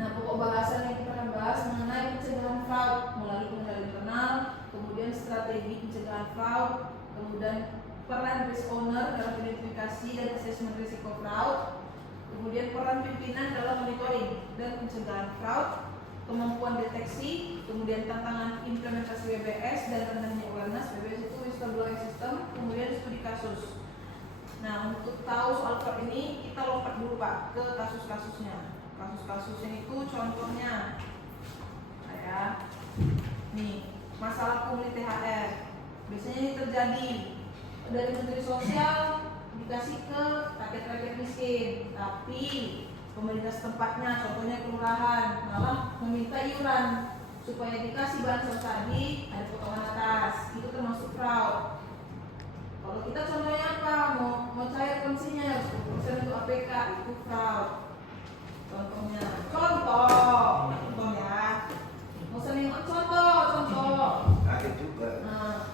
Nah, pokok bahasan yang kita akan bahas mengenai pencegahan fraud melalui pengendalian internal, kemudian strategi pencegahan fraud, kemudian peran risk owner dalam identifikasi dan asesmen risiko fraud, kemudian peran pimpinan dalam monitoring dan pencegahan fraud, kemampuan deteksi, kemudian tantangan implementasi WBS dan rendahnya awareness. WBS itu whistleblowing system, kemudian studi kasus. Nah, untuk tahu soal fraud ini kita lompat dulu Pak ke kasus-kasusnya. Kasus-kasusnya itu contohnya ya, nih masalah pungli THR. Biasanya ini terjadi dari Menteri Sosial dikasih ke rakyat-rakyat miskin, tapi pemerintah tempatnya, contohnya kelurahan, malah meminta iuran supaya dikasih bansos tadi ada potongan atas. Itu termasuk fraud. Kalau kita contohnya apa? Mau cair pensiunnya 10% untuk APK, itu fraud. Contohnya, contoh ya. Mau sering contoh. Ada juga. Nah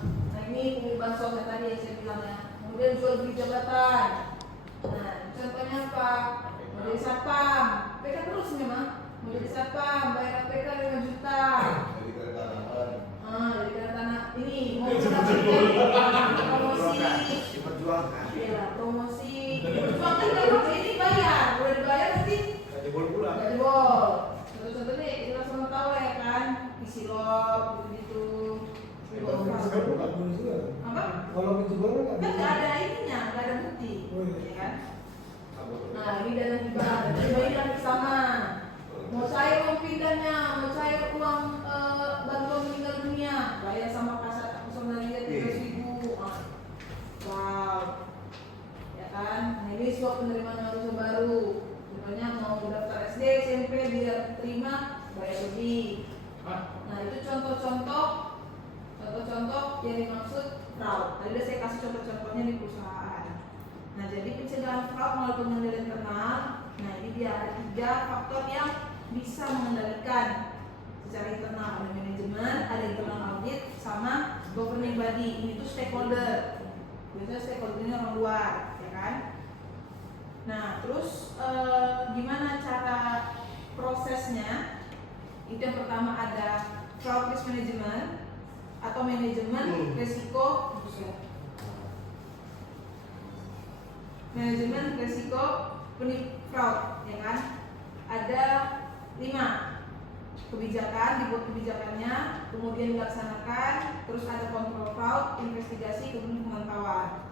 ini pungli bansos tadi yang saya bilang ya. Kemudian jual beli jabatan. Nah contohnya apa? Mau jadi satpam, APK terus memang. Mau jadi satpam, bayar APK 5 juta. Dari keretanan. Dari tanah ini mau promosi. Diperjuangkan. Iya, promosi. Diperjuangkan kalau ini bayar, udah dibayar nanti Jebol pulang. nggak jebol. Contohnya kita semua tahu ya kan, isi log gitu. Apa? Kalau penjebolan Kan nggak ada ininya, nggak ada bukti, ya kan? Nah ini dana hibah, dana hibah ini kan sama. Mau cair uang pindahnya, mau cair uang bantuan meninggal dunia, bayar sama kasat personalnya 300.000. Wow, ya kan? Nah ini suap penerimaan mahasiswa baru. Misalnya mau daftar SD, SMP biar terima bayar lebih. Nah itu contoh-contoh yang dimaksud fraud. Tadi saya kasih contoh-contohnya di perusahaan. Nah jadi pencegahan fraud melalui pengendalian internal. Nah ini dia ada 3 faktor yang bisa mengendalikan secara internal. Ada manajemen, ada internal audit, sama governing body. Ini tuh stakeholder. Biasanya stakeholdernya orang luar, ya kan? Nah, terus gimana cara prosesnya? Itu yang pertama ada fraud risk management atau manajemen resiko fraud, ya kan? Ada 5 kebijakan, dibuat kebijakannya, kemudian dilaksanakan, terus ada kontrol fraud, investigasi, kemudian pemantauan.